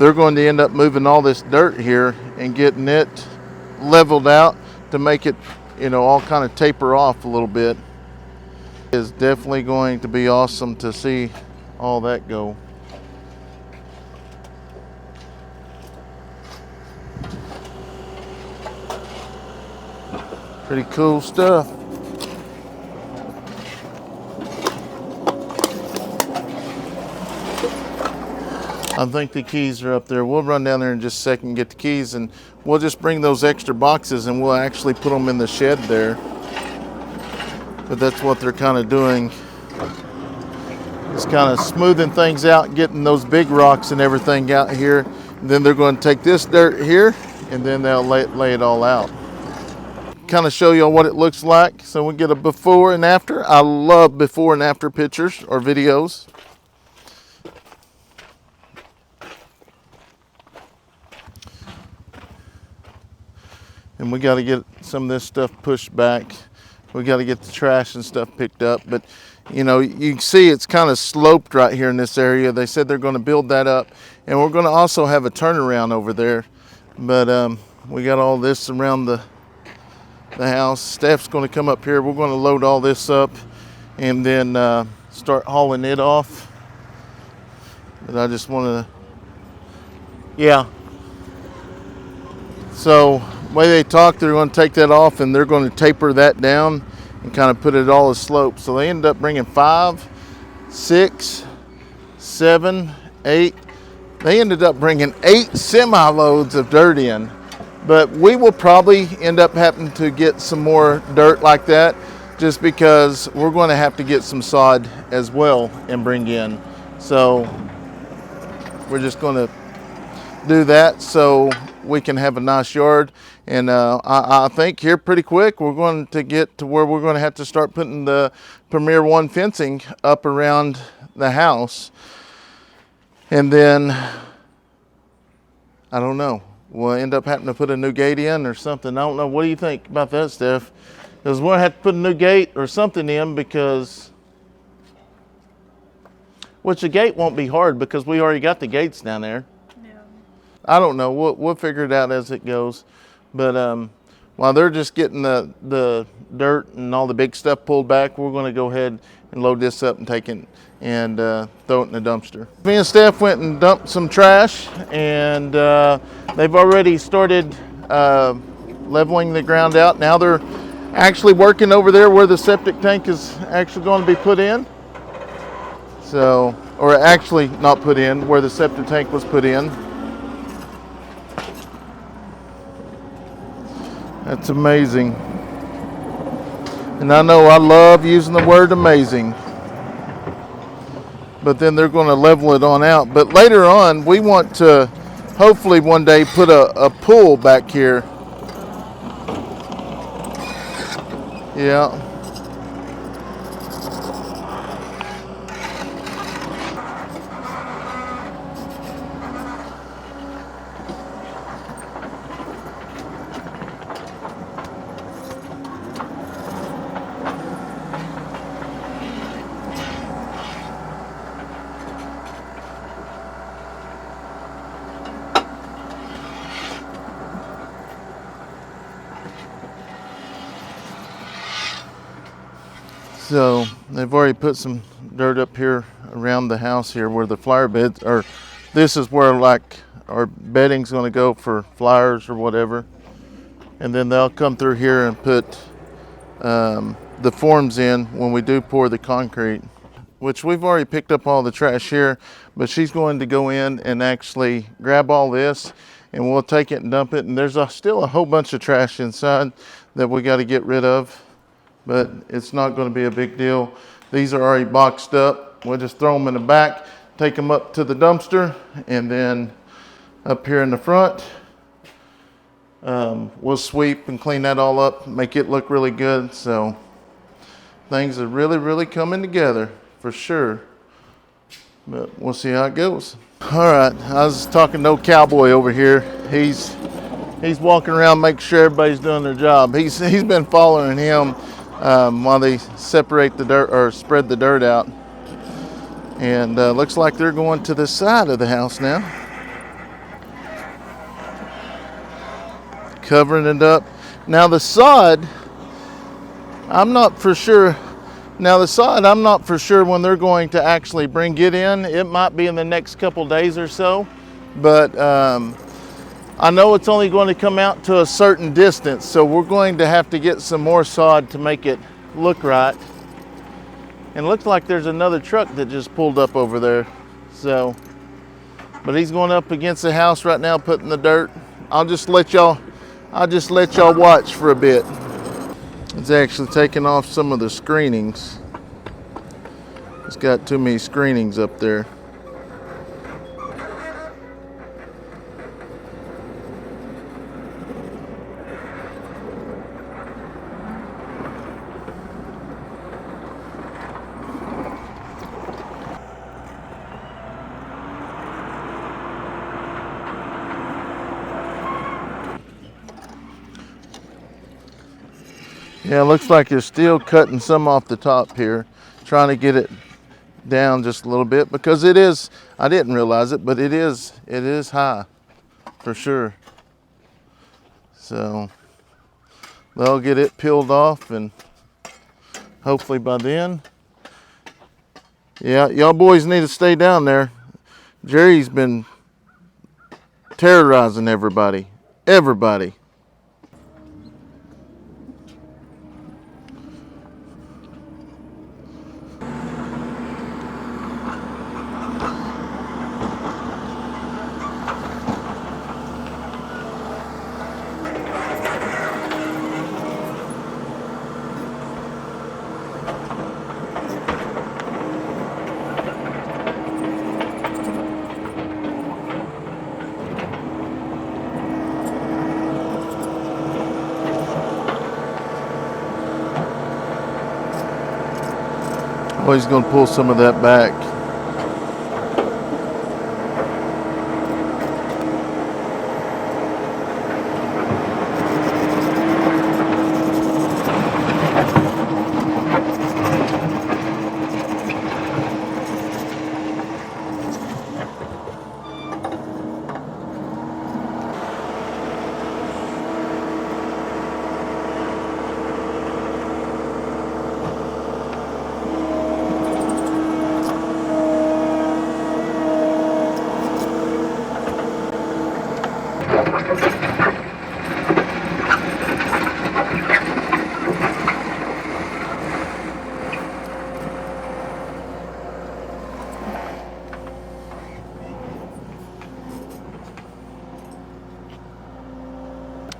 they're going to end up moving all this dirt here and getting it leveled out to make it, all kind of taper off a little bit. It's definitely going to be awesome to see all that go. Pretty cool stuff. I think the keys are up there. We'll run down there in just a second and get the keys, and we'll just bring those extra boxes and we'll actually put them in the shed there. But that's what they're kind of doing. It's kind of smoothing things out, getting those big rocks and everything out here. And then they're going to take this dirt here and then they'll lay it all out. Kind of show you what it looks like. So we get a before and after. I love before and after pictures or videos. And we got to get some of this stuff pushed back. We got to get the trash and stuff picked up. But you can see it's kind of sloped right here in this area. They said they're going to build that up, and we're going to also have a turnaround over there. But we got all this around the house. Staff's going to come up here. We're going to load all this up and then start hauling it off. But I just want to, So the way they talk, they're going to take that off and they're going to taper that down and kind of put it all as slope. So they ended up bringing 5, 6, 7, 8. They ended up bringing 8 semi-loads of dirt in. But we will probably end up having to get some more dirt like that, just because we're going to have to get some sod as well and bring in. So we're just going to do that so we can have a nice yard. And I think here pretty quick we're going to get to where we're going to have to start putting the Premier One fencing up around the house. And then, I don't know, we'll end up having to put a new gate in or something. I don't know. What do you think about that, Steph? Because we're going to have to put a new gate or something in, because, which the gate won't be hard because we already got the gates down there. Yeah. I don't know. We'll figure it out as it goes. But while they're just getting the dirt and all the big stuff pulled back, we're going to go ahead and load this up and take it and throw it in the dumpster. Me and Steph went and dumped some trash, and they've already started leveling the ground out. Now they're actually working over there where the septic tank is actually going to be put in. So, or actually not put in, where the septic tank was put in. That's amazing. And I know I love using the word amazing. But then they're going to level it on out. But later on, we want to hopefully one day put a pool back here. Yeah. So they've already put some dirt up here around the house here where the flower beds are. This is where like our bedding's going to go for flowers or whatever. And then they'll come through here and put the forms in when we do pour the concrete, which we've already picked up all the trash here, but she's going to go in and actually grab all this and we'll take it and dump it. And there's still a whole bunch of trash inside that we got to get rid of. But it's not going to be a big deal. These are already boxed up. We'll just throw them in the back, take them up to the dumpster, and then up here in the front, we'll sweep and clean that all up, make it look really good. So things are really, really coming together for sure. But we'll see how it goes. All right, I was talking to old cowboy over here. He's walking around making sure everybody's doing their job. He's been following him while they separate the dirt or spread the dirt out. And looks like they're going to the side of the house now. covering it up. Now the sod, I'm not for sure. Now the sod, I'm not for sure when they're going to actually bring it in. It might be in the next couple days or so, but I know it's only going to come out to a certain distance, so we're going to have to get some more sod to make it look right. And it looks like there's another truck that just pulled up over there. So, but he's going up against the house right now, putting the dirt. I'll just let y'all watch for a bit. It's actually taking off some of the screenings. It's got too many screenings up there. Yeah, it looks like you're still cutting some off the top here, trying to get it down just a little bit, because it is, I didn't realize it, but it is high for sure. So they'll get it peeled off, and hopefully by then, yeah, y'all boys need to stay down there. Jerry's been terrorizing everybody. Well, he's going to pull some of that back.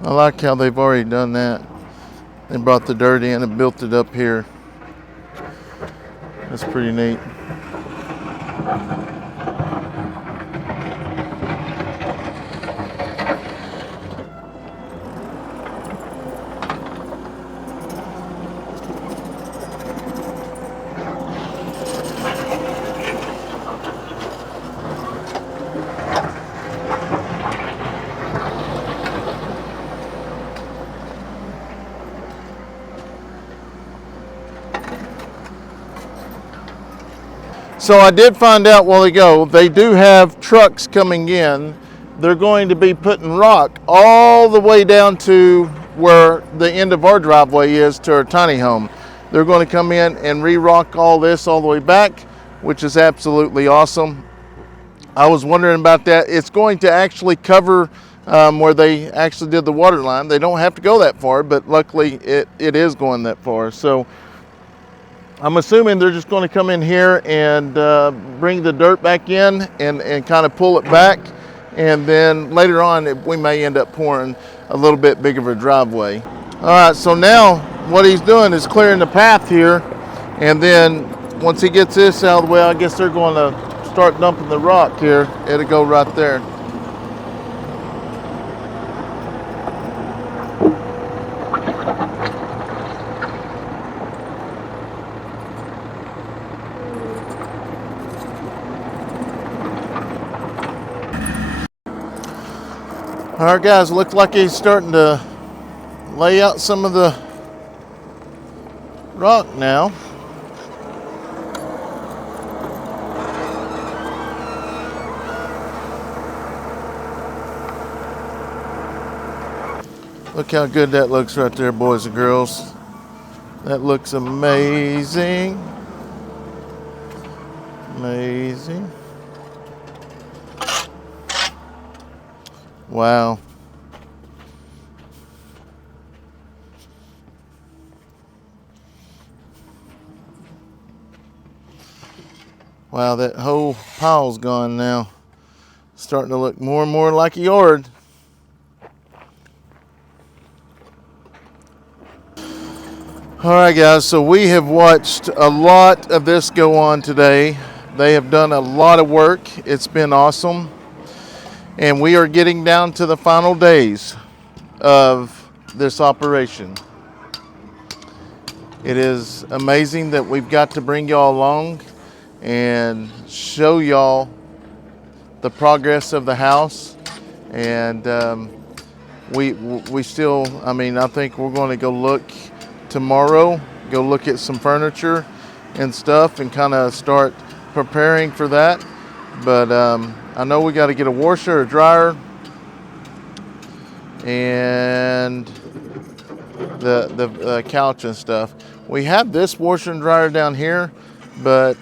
I like how they've already done that. They brought the dirt in and built it up here. That's pretty neat. So I did find out a while ago, they do have trucks coming in. They're going to be putting rock all the way down to where the end of our driveway is to our tiny home. They're going to come in and re-rock all this all the way back, which is absolutely awesome. I was wondering about that. It's going to actually cover where they actually did the water line. They don't have to go that far, but luckily it is going that far. So I'm assuming they're just going to come in here and bring the dirt back in and kind of pull it back. And then later on, we may end up pouring a little bit bigger of a driveway. All right, so now what he's doing is clearing the path here. And then once he gets this out of the way, I guess they're going to start dumping the rock here. It'll go right there. All right, guys, looks like he's starting to lay out some of the rock now. Look how good that looks right there, boys and girls. That looks amazing. Amazing. Wow. Wow, that whole pile's gone now. Starting to look more and more like a yard. All right, guys, so we have watched a lot of this go on today. They have done a lot of work. It's been awesome. And we are getting down to the final days of this operation. It is amazing that we've got to bring y'all along and show y'all the progress of the house. And we still, I think we're going to go look tomorrow, go look at some furniture and stuff and kind of start preparing for that. But I know we got to get a washer, a dryer, and the couch and stuff. We have this washer and dryer down here, but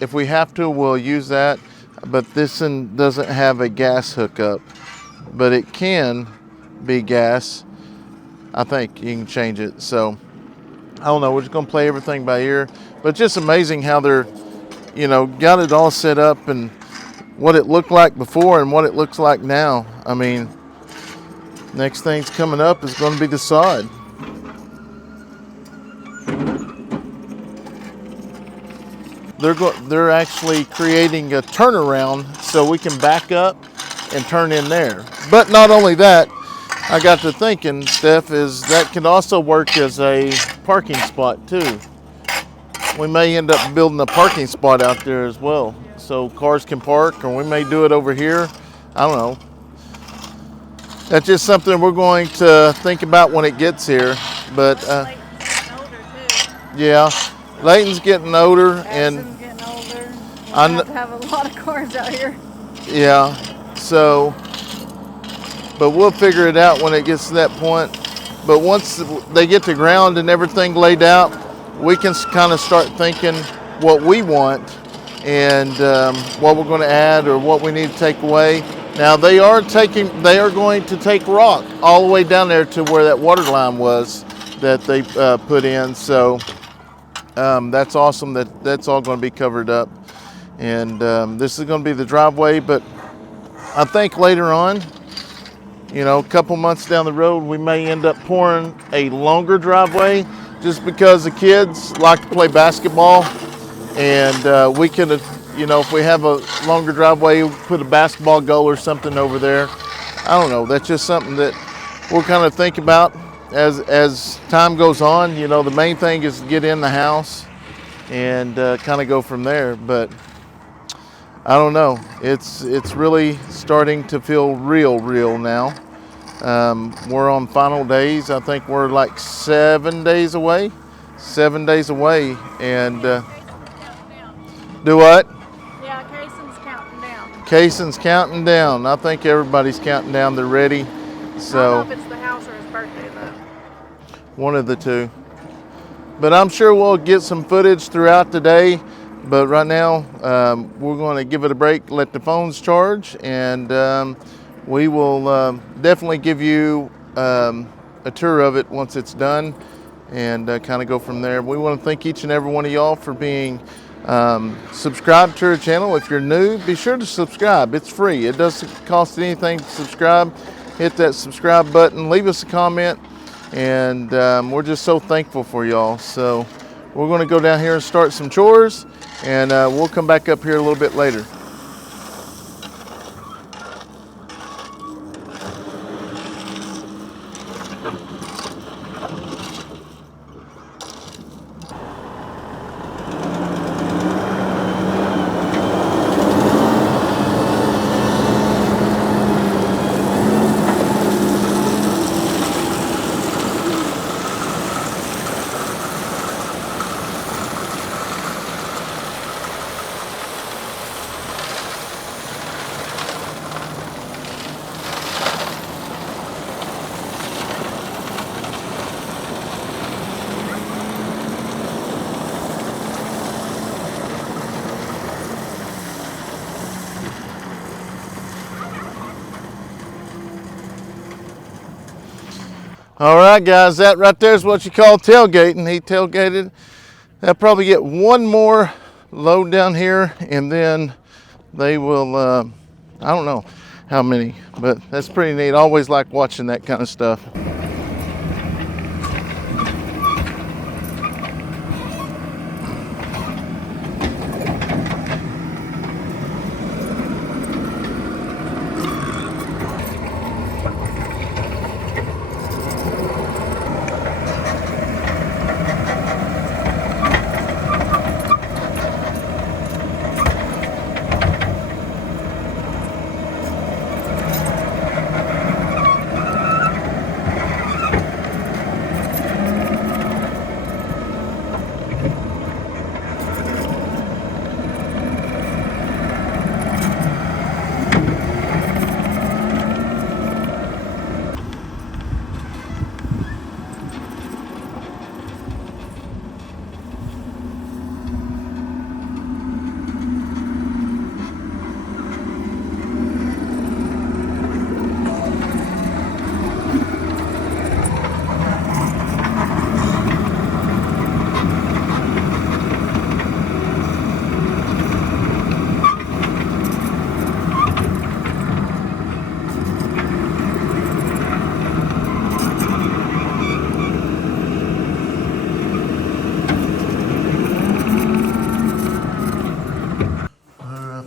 if we have to, we'll use that. But this one doesn't have a gas hookup, but it can be gas. I think you can change it. So I don't know. We're just gonna play everything by ear. But just amazing how they're, got it all set up and what it looked like before and what it looks like now. I mean, next thing's coming up is going to be the sod. They're actually creating a turnaround so we can back up and turn in there. But not only that, I got to thinking, Steph, is that can also work as a parking spot too. We may end up building a parking spot out there as well, so cars can park, or we may do it over here. I don't know. That's just something we're going to think about when it gets here. But yeah, Leighton's getting older, and Addison's getting older. I have a lot of cars out here. Yeah, so, but we'll figure it out when it gets to that point. But once they get the ground and everything laid out, we can kind of start thinking what we want and what we're going to add or what we need to take away. Now they are going to take rock all the way down there to where that water line was that they put in. So that's awesome. That's all going to be covered up. And this is going to be the driveway. But I think later on, a couple months down the road, we may end up pouring a longer driveway just because the kids like to play basketball. And we could, if we have a longer driveway, put a basketball goal or something over there. I don't know. That's just something that we'll kind of think about as time goes on. The main thing is to get in the house and kind of go from there. But I don't know. It's really starting to feel real now. We're on final days. I think we're like 7 days away. 7 days away. And do what? Yeah, Kayson's counting down. Kayson's counting down. I think everybody's counting down. They're ready. So I don't know if it's the house or his birthday though. One of the two. But I'm sure we'll get some footage throughout the day. But right now, we're going to give it a break, let the phones charge, and we will definitely give you a tour of it once it's done and kind of go from there. We want to thank each and every one of y'all for being subscribed to our channel. If you're new, be sure to subscribe. It's free. It doesn't cost anything to subscribe. Hit that subscribe button, leave us a comment, and we're just so thankful for y'all. So we're going to go down here and start some chores, and we'll come back up here a little bit later. All right, guys, that right there is what you call tailgating. He tailgated. They'll probably get one more load down here, and then they will, I don't know how many, but that's pretty neat. I always like watching that kind of stuff.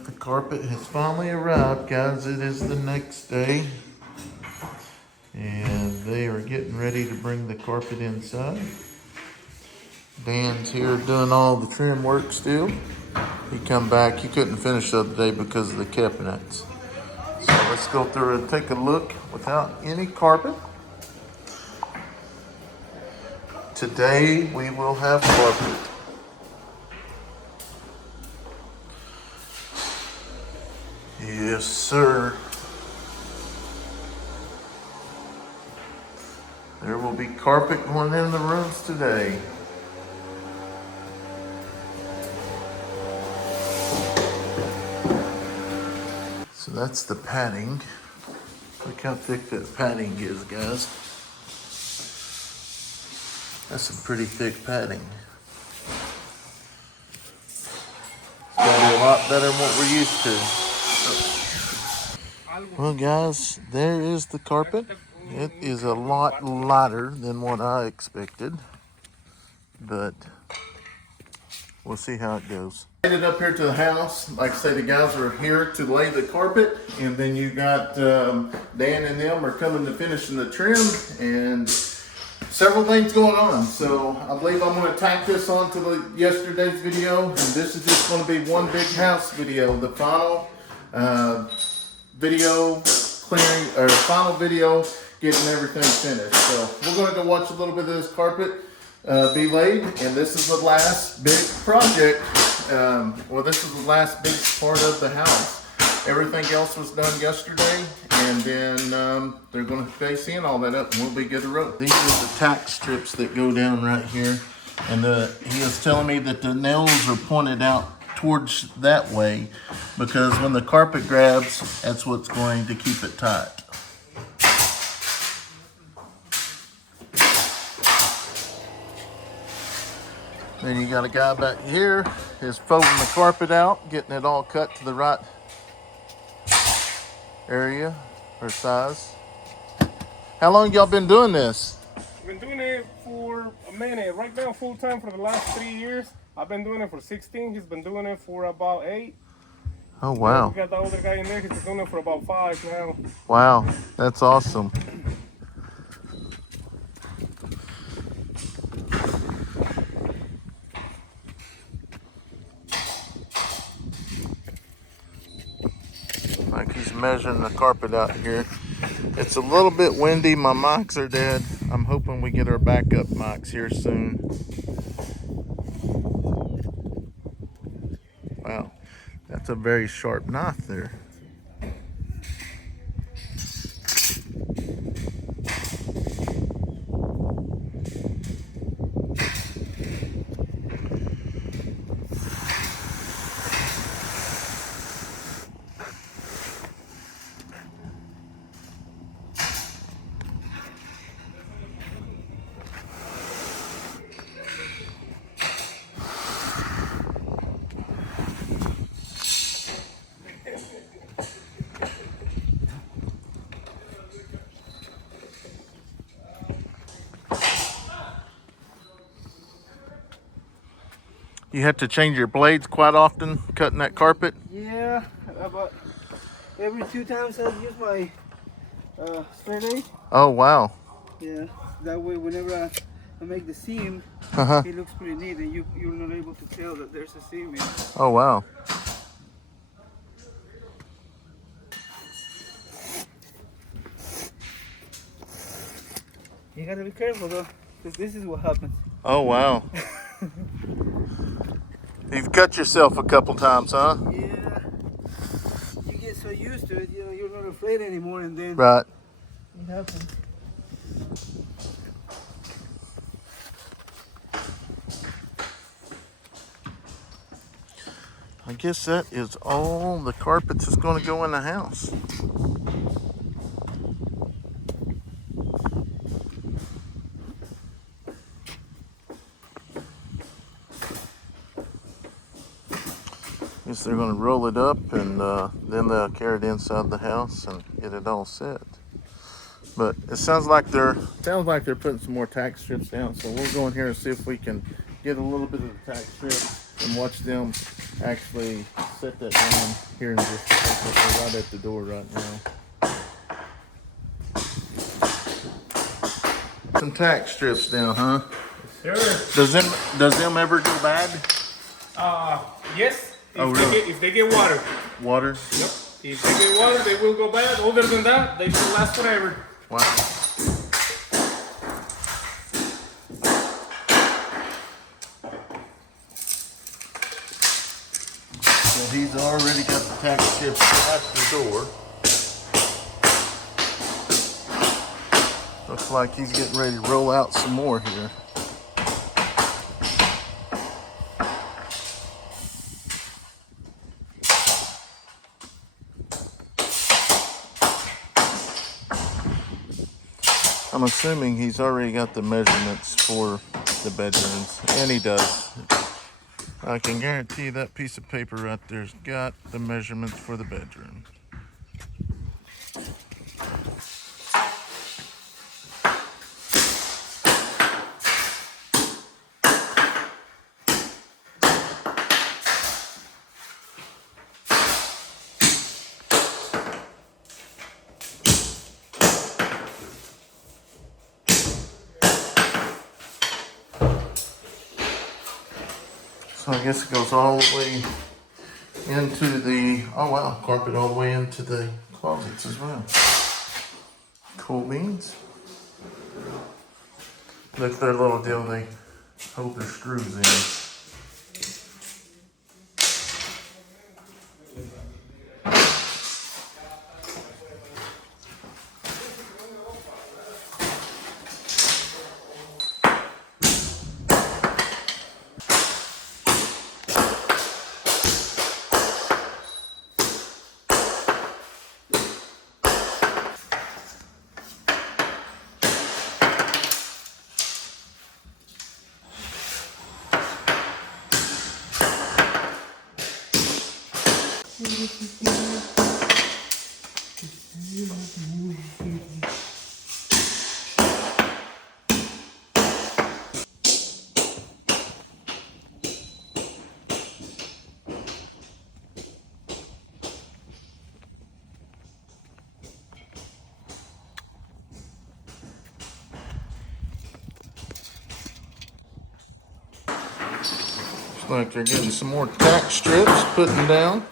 The carpet has finally arrived, guys. It is the next day, and they are getting ready to bring the carpet inside. Dan's here doing all the trim work still. He come back. He couldn't finish the other day because of the cabinets. So let's go through and take a look without any carpet. Today we will have carpet. Yes, sir. There will be carpet going in the rooms today. So that's the padding. Look how thick that padding is, guys. That's some pretty thick padding. It's gonna be a lot better than what we're used to. Well, guys, there is the carpet. It is a lot lighter than what I expected, but we'll see how it goes. Made it up here to the house. Like I say, the guys are here to lay the carpet, and then you got Dan and them are coming to finishing the trim, and several things going on. So I believe I'm going to tack this on to yesterday's video, and this is just going to be one big house video. The final video clearing, or final video getting everything finished. So we're going to go watch a little bit of this carpet be laid, and this is the last big project. Well, this is the last big part of the house. Everything else was done yesterday, and then they're going to face in all that up, and we'll be good to roll. These are the tack strips that go down right here, and he is telling me that the nails are pointed out towards that way because when the carpet grabs, that's what's going to keep it tight. Then you got a guy back here is folding the carpet out, getting it all cut to the right area or size. How long y'all been doing this? We've been doing it for a minute. Right now, full time for the last 3 years. I've been doing it for 16. He's been doing it for about 8. Oh, wow. We got the older guy in there. He's been doing it for about 5 now. Wow, that's awesome. Like he's measuring the carpet out here. It's a little bit windy. My mics are dead. I'm hoping we get our backup mics here soon. Wow, that's a very sharp knife there. You have to change your blades quite often, cutting that carpet? Yeah, about every 2 times I use my straight A. Oh, wow. Yeah, that way whenever I make the seam, Uh-huh. it looks pretty neat and you're not able to tell that there's a seam in. Oh, wow. You gotta be careful though, because this is what happens. Oh, wow. You've cut yourself a couple times, huh? Yeah, you get so used to it, you know, you're not afraid anymore, and then Right. it happens. I guess that is all the carpets that's going to go in the house. Guess they're going to roll it up and then they'll carry it inside the house and get it all set. But it sounds like they're putting some more tack strips down. So we'll go in here and see if we can get a little bit of the tack strips and watch them actually set that down here in just a second. They're right at the door right now. Some tack strips down, huh? Sure. Does them ever go bad? Yes. Oh, really? If they get water. Water? Yep. If they get water, they will go bad. Other than that, they will last forever. Wow. Well, he's already got the tack strips at the door. Looks like he's getting ready to roll out some more here. I'm assuming he's already got the measurements for the bedrooms, and he does. I can guarantee that piece of paper right there's got the measurements for the bedroom. So I guess it goes all the way into the, oh wow, carpet all the way into the closets as well. Cool beans. Look, their little deal, they hold their screws in. Looks like they're getting some more tack strips, putting down.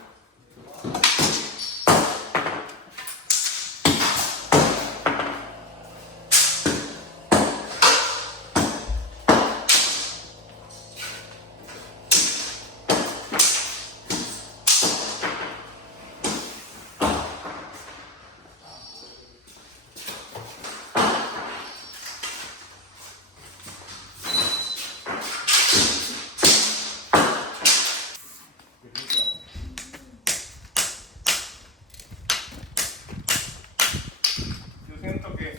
Yo siento que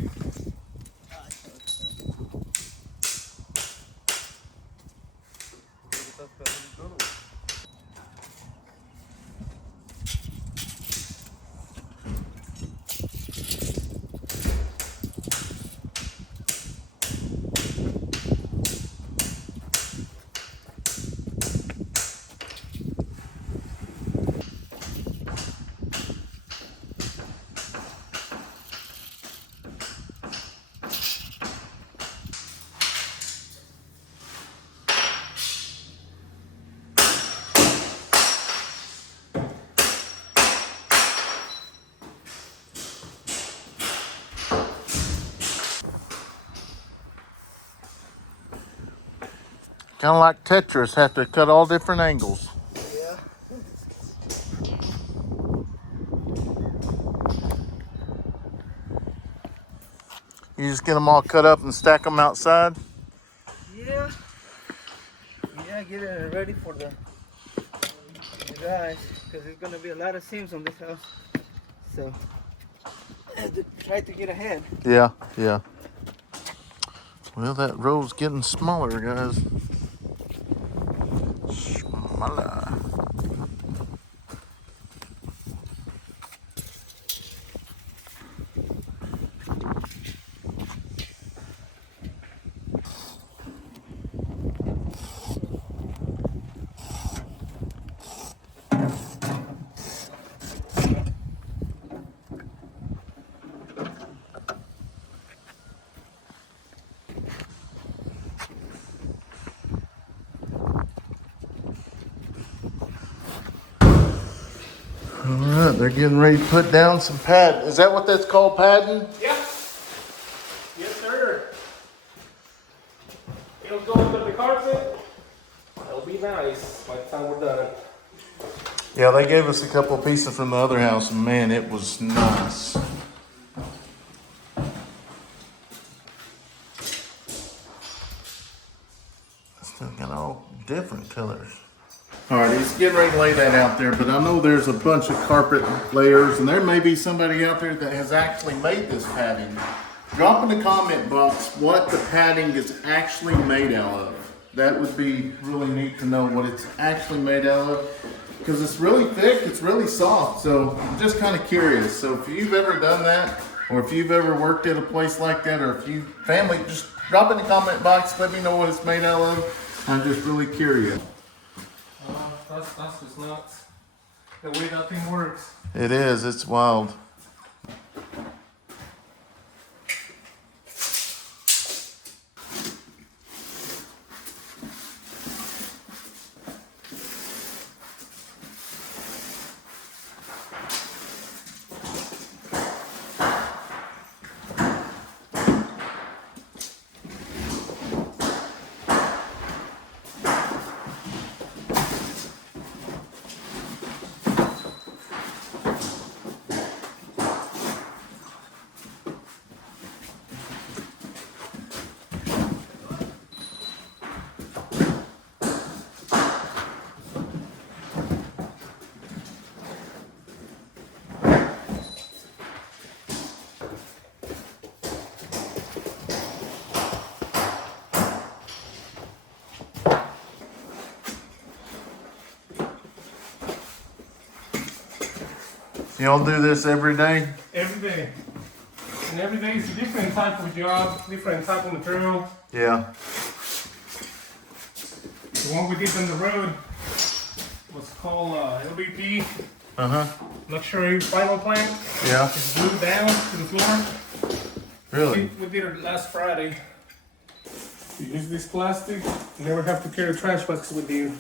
Kind of like Tetris, have to cut all different angles. Yeah. You just get them all cut up and stack them outside? Yeah. Yeah, get it ready for the guys, because there's gonna be a lot of seams on this house. So I have to try to get ahead. Yeah, yeah. Well, that road's getting smaller, guys. Smaller. All right, they're getting ready to put down some pad. Is that what that's called, padding? Yeah. Yes, sir. It'll go under the carpet. It'll be nice by the time we're done. Yeah, they gave us a couple of pieces from the other house, and man, it was nice. Still got all different colors. All right, he's getting ready to lay that out there, but I know there's a bunch of carpet layers, and there may be somebody out there that has actually made this padding. Drop in the comment box what the padding is actually made out of. That would be really neat to know what it's actually made out of, because it's really thick, it's really soft, so I'm just kind of curious. So if you've ever done that, or if you've ever worked at a place like that, or if you family, just drop in the comment box, let me know what it's made out of. I'm just really curious. That's just nuts. The way that thing works. It is, it's wild. Y'all do this every day? Every day. And every day is a different type of job, different type of material. Yeah. The one we did on the road was called LVP. Luxury Final Plant. Yeah. It's glued down to the floor. Really? We did it last Friday. You use this plastic, you never have to carry trash bags with you.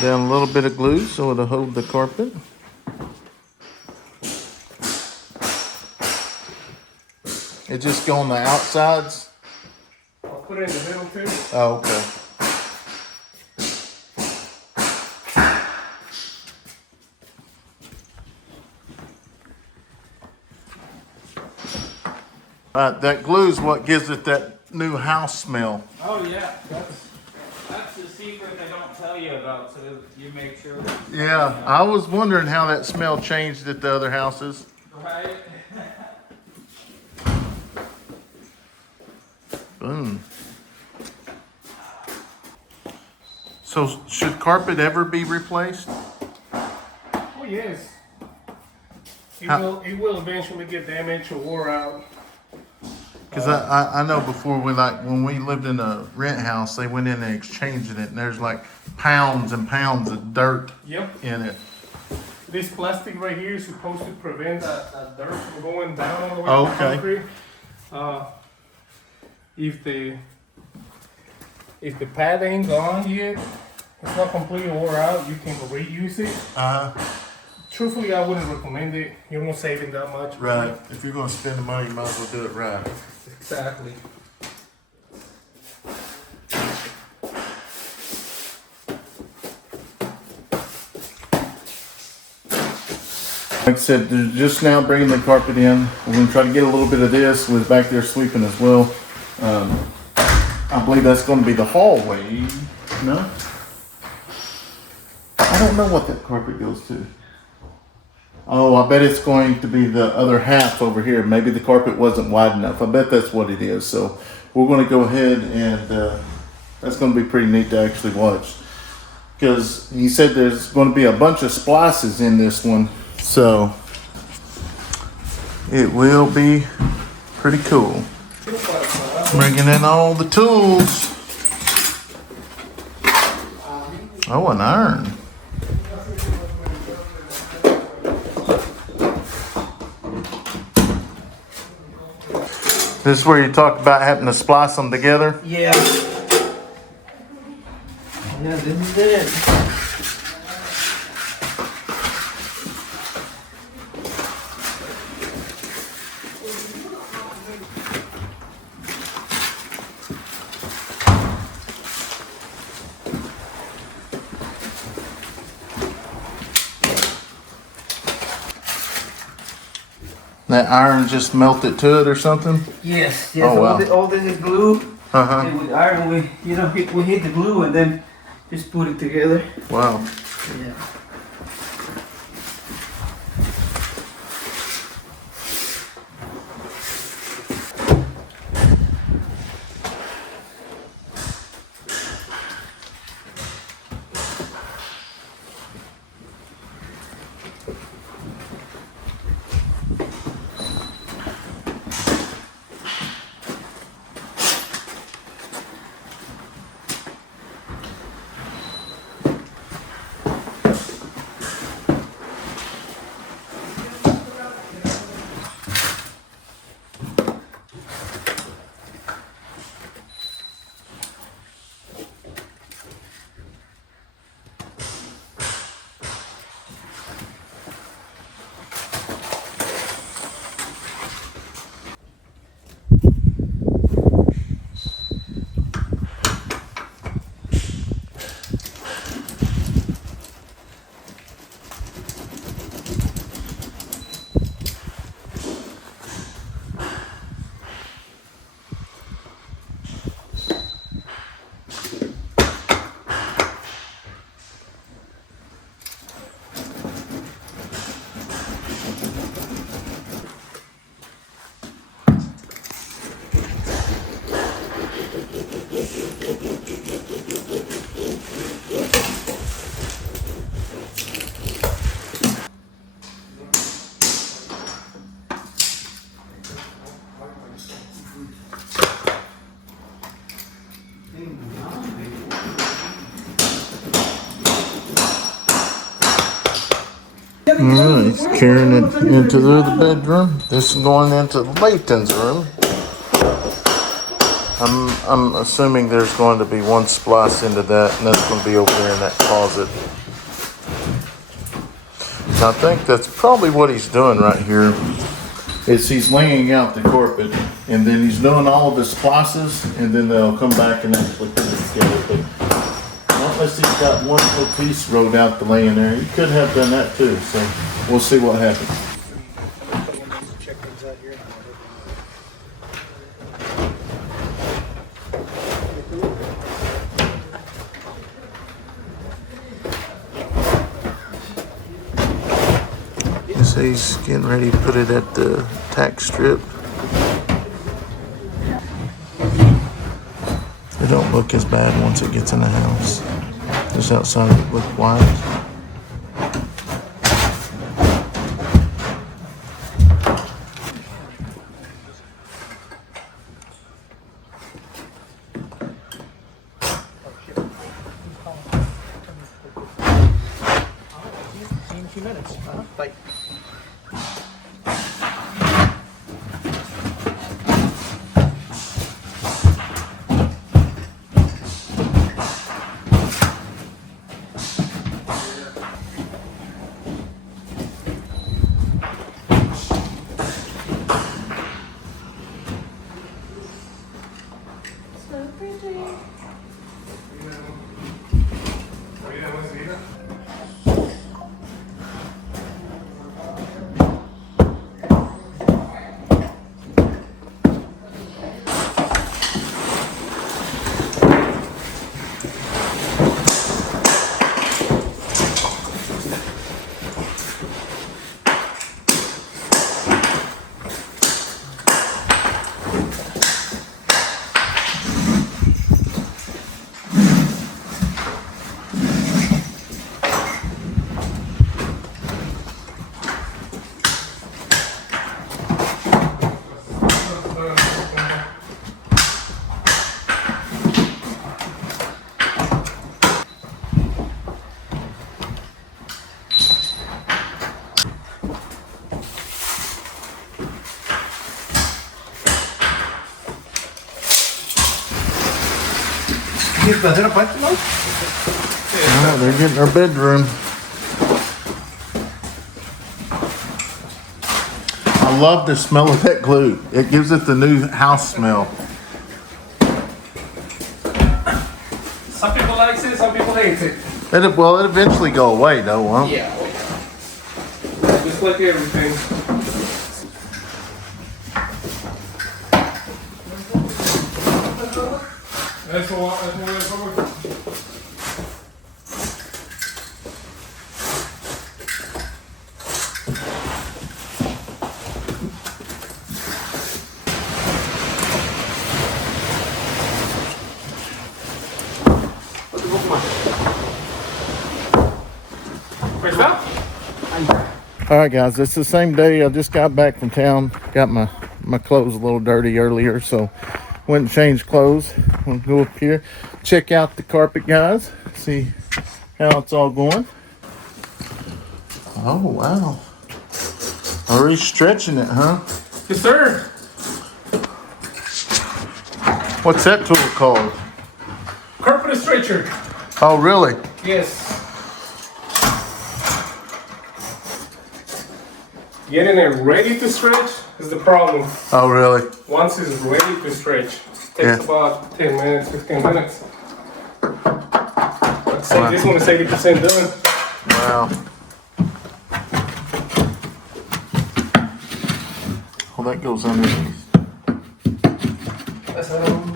Down a little bit of glue so it'll hold the carpet. It just go on the outsides? I'll put it in the middle too. Oh, okay. That glue is what gives it that new house smell. Oh yeah, that's the secret they don't tell you about, so you make sure. Yeah, I was wondering how that smell changed at the other houses. Right. Boom. So should carpet ever be replaced? Oh yes. It How- will eventually get damaged or wore out. Because I know before when we lived in a rent house, they went in and exchanged it, and there's like pounds and pounds of dirt Yep. in it. This plastic right here is supposed to prevent that dirt from going down all the way Oh, to the okay. concrete. If the pad ain't gone yet, it's not completely wore out, you can reuse it. Truthfully, I wouldn't recommend it. You're not saving that much. Right. If you're gonna spend the money, you might as well do it right. Exactly. Like I said, they're just now bringing the carpet in. We're gonna try to get a little bit of this with back there sweeping as well. I believe that's gonna be the hallway. No? I don't know what that carpet goes to. Oh, I bet it's going to be the other half over here. Maybe the carpet wasn't wide enough. I bet that's what it is. So we're gonna go ahead and that's gonna be pretty neat to actually watch. Because he said there's gonna be a bunch of splices in this one. So it will be pretty cool. Bringing in all the tools. Oh, an iron. This is where you talk about having to splice them together. Yeah. Yeah, this is it. That iron just melted to it or something? Yes, yes. Oh, wow. All this is glue. Uh-huh. And with iron, we hit the glue and then just put it together. Wow. Yeah. Alright, he's carrying it into the other bedroom. This is going into Leighton's room. I'm assuming there's going to be one splice into that, and that's going to be over there in that closet. I think that's probably what he's doing right here. Is he's laying out the carpet, and then he's doing all of the splices, and then they'll come back and actually put it together. But not unless he's got one little piece rolled out to lay in there. He could have done that too, so we'll see what happens. So he's getting ready to put it at the tack strip. It don't look as bad once it gets in the house. Just outside it look white. few minutes. Bye. So pretty. Oh, they're getting our bedroom. I love the smell of that glue. It gives it the new house smell. Some people like it, some people hate it. Well, it eventually go away, though, won't it? Yeah. Just like everything. That's what All right, guys, it's the same day. I just got back from town. Got my clothes a little dirty earlier, so went and changed clothes. We'll go up here, check out the carpet, guys. See how it's all going. Oh, wow. Already stretching it, huh? Yes, sir. What's that tool called? Carpet stretcher. Oh, really? Yes. Getting it ready to stretch is the problem. Oh, really? Once it's ready to stretch, it takes about 10 minutes, 15 minutes. I'd say this one is 80% done. Wow. Well, that goes underneath. That's how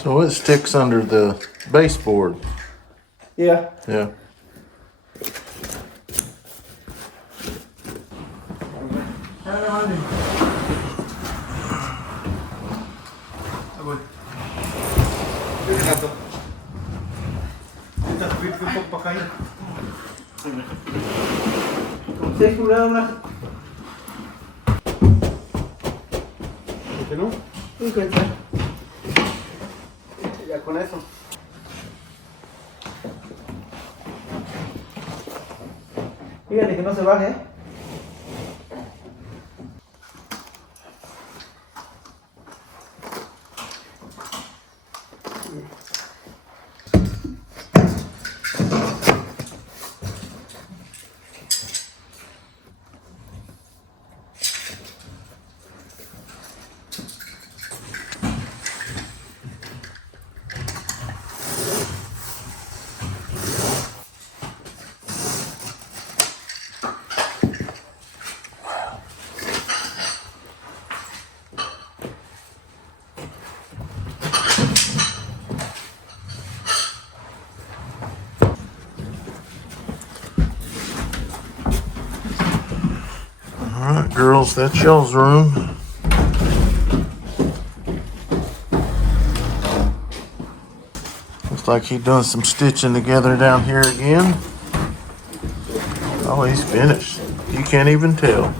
So it sticks under the baseboard. Yeah. Yeah. Ya con eso. Fíjate que no se baje. All right, girls, that's y'all's room. Looks like he's doing some stitching together down here again. Oh, he's finished. You can't even tell.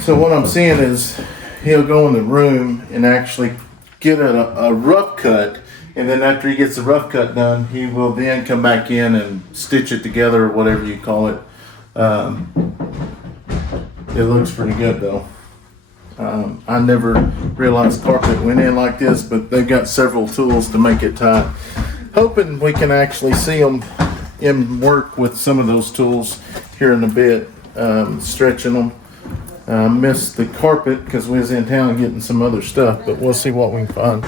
So what I'm seeing is he'll go in the room and actually get a rough cut, and then after he gets the rough cut done, he will then come back in and stitch it together, or whatever you call it. It looks pretty good though. I never realized carpet went in like this, but they've got several tools to make it tight. Hoping we can actually see them in work with some of those tools here in a bit, stretching them. Missed the carpet because we was in town getting some other stuff, but we'll see what we can find.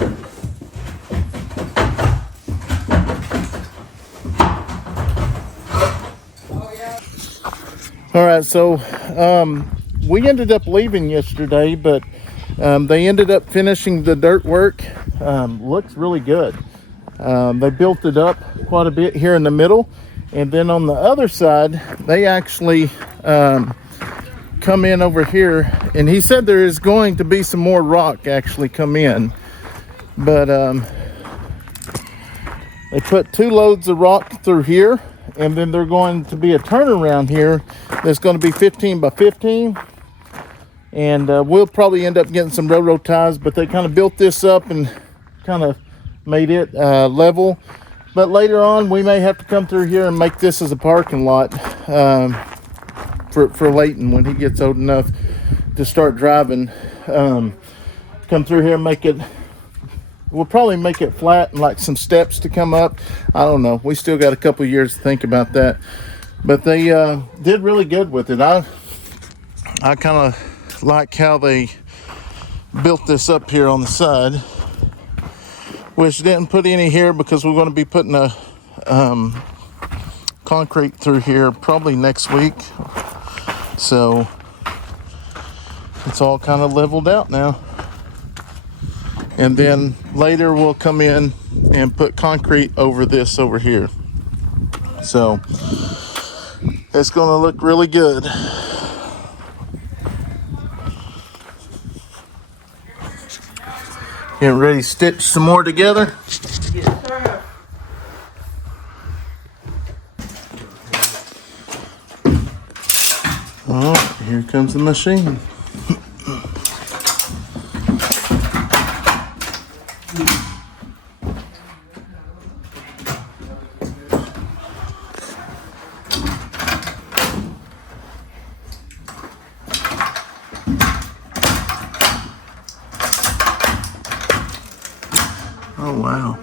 All right, so we ended up leaving yesterday, but they ended up finishing the dirt work. Looks really good. They built it up quite a bit here in the middle, and then on the other side, they actually come in over here, and he said there is going to be some more rock actually come in, but they put 2 loads of rock through here, and then they're going to be a turnaround here that's going to be 15 by 15, and we'll probably end up getting some railroad ties, but they kind of built this up and kind of made it level. But later on we may have to come through here and make this as a parking lot for Leighton when he gets old enough to start driving. Come through here and make it, we'll probably make it flat and like some steps to come up. I don't know, we still got a couple years to think about that, but they did really good with it. I kind of like how they built this up here on the side, which didn't put any here because we're going to be putting a concrete through here probably next week. So it's all kind of leveled out now. And then later we'll come in and put concrete over this over here. So it's going to look really good. Getting ready to stitch some more together. Yes, sir. Oh, here comes the machine. Oh, wow.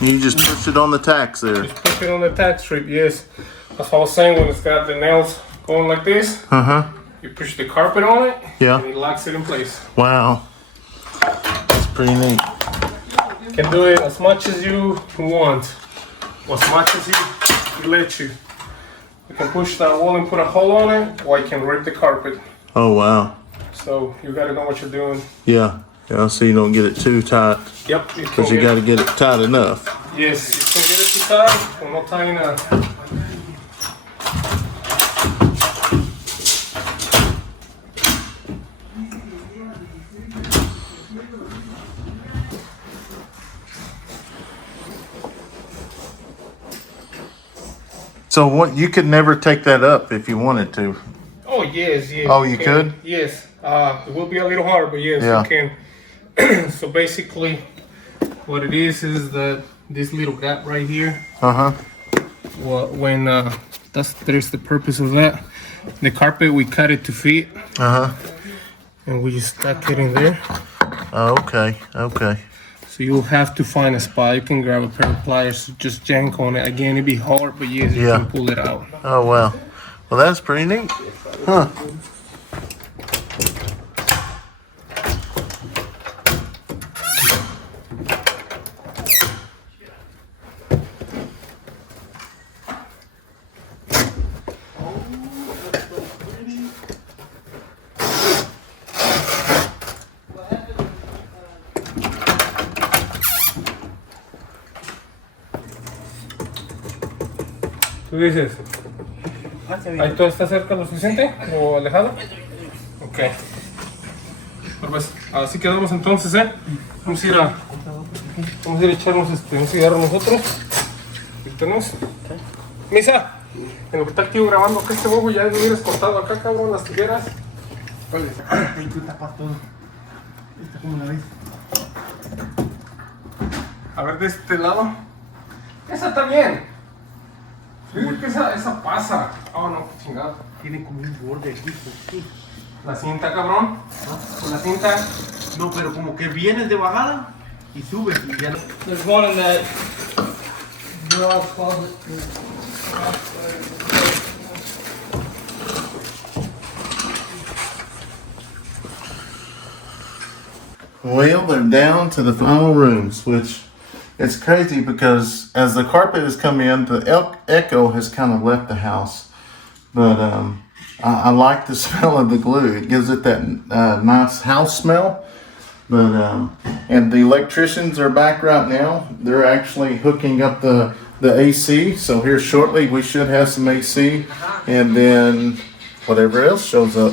You just push it on the tacks there. Just push it on the tack strip, yes. That's what I was saying, when it's got the nails going like this. You push the carpet on it, Yeah. and it locks it in place. Wow. That's pretty neat. You can do it as much as you want, or as much as he let you. You can push that wall and put a hole on it, or you can rip the carpet. Oh, wow. So you gotta know what you're doing. Yeah. Yeah, so you don't get it too tight. Yep. Because you got to get it tight enough. Yes, you can get it too tight or not tight enough. So what, you could never take that up if you wanted to. Oh yes, yes. Oh, you could? Yes. It will be a little hard, but yes, Yeah. you can. So basically, what it is that this little gap right here. Well, when there's the purpose of that. The carpet, we cut it to fit. And we just stuck it in there. Oh, okay. Okay. So you'll have to find a spot. You can grab a pair of pliers, just jank on it. Again, it'd be hard, but yes, you can pull it out. Oh, wow. Well, that's pretty neat. Huh. ¿Tú dices? ¿Ahí todo está cerca lo suficiente o alejado? Ok. Bueno, pues así quedamos entonces, ¿eh? Vamos a ir a echarnos un cigarro nosotros. ¿Y tenemos? Misa, en lo que está el tío grabando, que este huevo ya lo hubieras cortado acá, cabrón, las tijeras. ¿Cuál es? Hay que tapar todo. ¿Esta cómo la ves? A ver, de este lado. Esa está bien. Fíjate que esa pasa. Oh, no, qué chingada. Tiene como un borde aquí, sí. La cinta, cabrón. Con la cinta. No, pero como que vienes de bajada y subes y ya no. There's one in that garage closet. Well, they're down to the final rooms, which it's crazy because as the carpet has come in, the echo has kind of left the house. But I like the smell of the glue. It gives it that nice house smell. But and the electricians are back right now. They're actually hooking up the AC. So here shortly we should have some AC, and then whatever else shows up.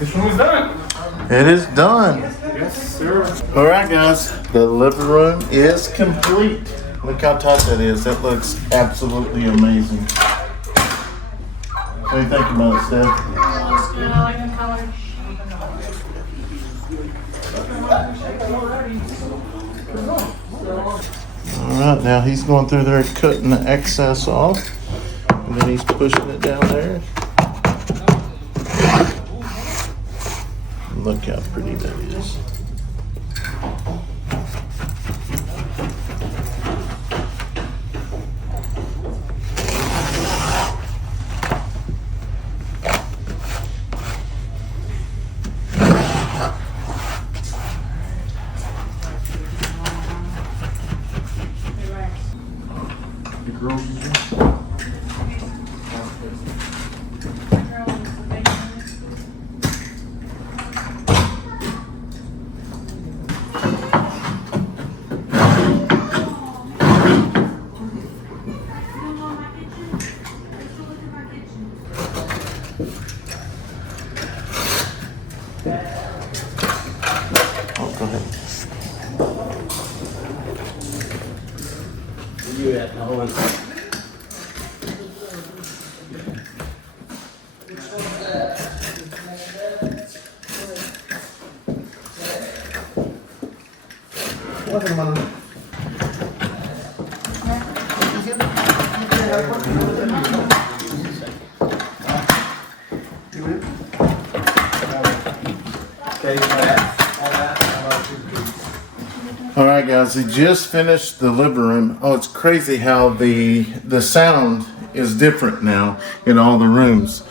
This room is done. It is done. Yes, sir. All right, guys, the living room is complete. Look how tight that is. That looks absolutely amazing. What do you think about it, Steph? Looks good. I like the color. All right, now he's going through there cutting the excess off, and then he's pushing it down there. Look how pretty that is. Oh, go ahead. You at home. All right, guys, we just finished the living room. Oh, it's crazy how the sound is different now in all the rooms.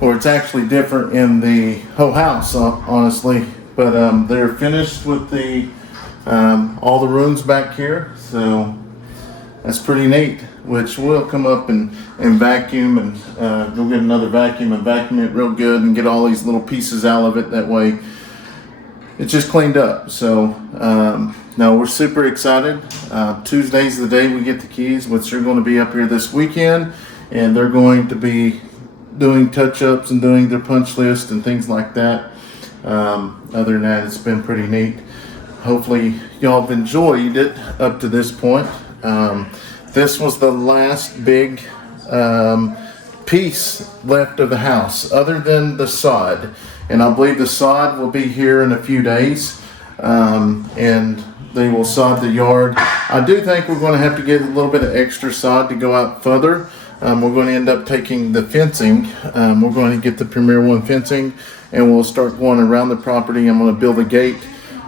Or it's actually different in the whole house, honestly. But they're finished with the all the rooms back here, so that's pretty neat. Which we'll come up and vacuum and go get another vacuum and vacuum it real good and get all these little pieces out of it. That way it's just cleaned up. So no, we're super excited. Tuesday's the day we get the keys, which are going to be up here this weekend, and they're going to be doing touch-ups and doing their punch list and things like that. Other than that, it's been pretty neat. Hopefully y'all have enjoyed it up to this point. This was the last big piece left of the house, other than the sod. And I believe the sod will be here in a few days, and they will sod the yard. I do think we're going to have to get a little bit of extra sod to go out further. We're going to end up taking the fencing. We're going to get the Premier One fencing and we'll start going around the property. I'm gonna build a gate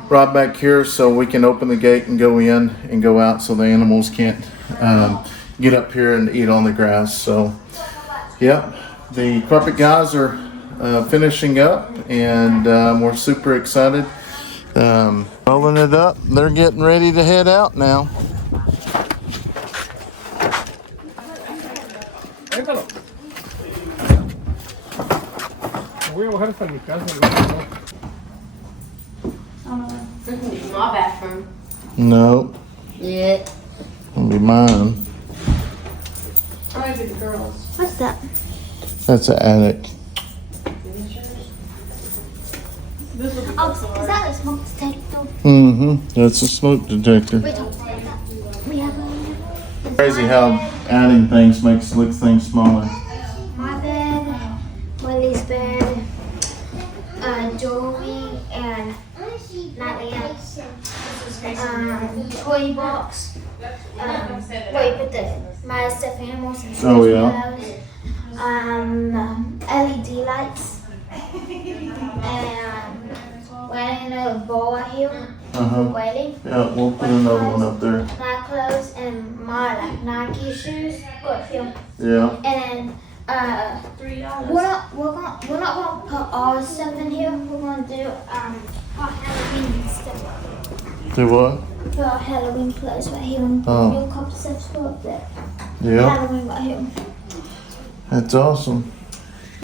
right back here so we can open the gate and go in and go out so the animals can't get up here and eat on the grass. So, yep, the carpet guys are finishing up, and we're super excited. Rolling it up. They're getting ready to head out now. Déjalo. Voy a bajar hasta mi casa. This is my bathroom. No, Yeah. it'll be mine. Probably the girls. What's that? That's an attic. Oh, is that a smoke detector? Mm-hmm. That's a smoke detector. We talked about that. We have a Crazy how adding things makes things smaller. my bed, Willie's bed, Joey and Nadia. Toy box. Where you put my stuffed animals and Oh, yeah. LED lights. And wearing a ball here. Waiting. Yeah, we'll put another one up there. My clothes and my Nike shoes. Got here. Yeah. And we're not gonna put all the stuff in here. We're gonna do our Halloween stuff. Do what? Put our Halloween clothes right here and Oh. do a couple steps go up there. Yeah. Halloween right here. That's awesome.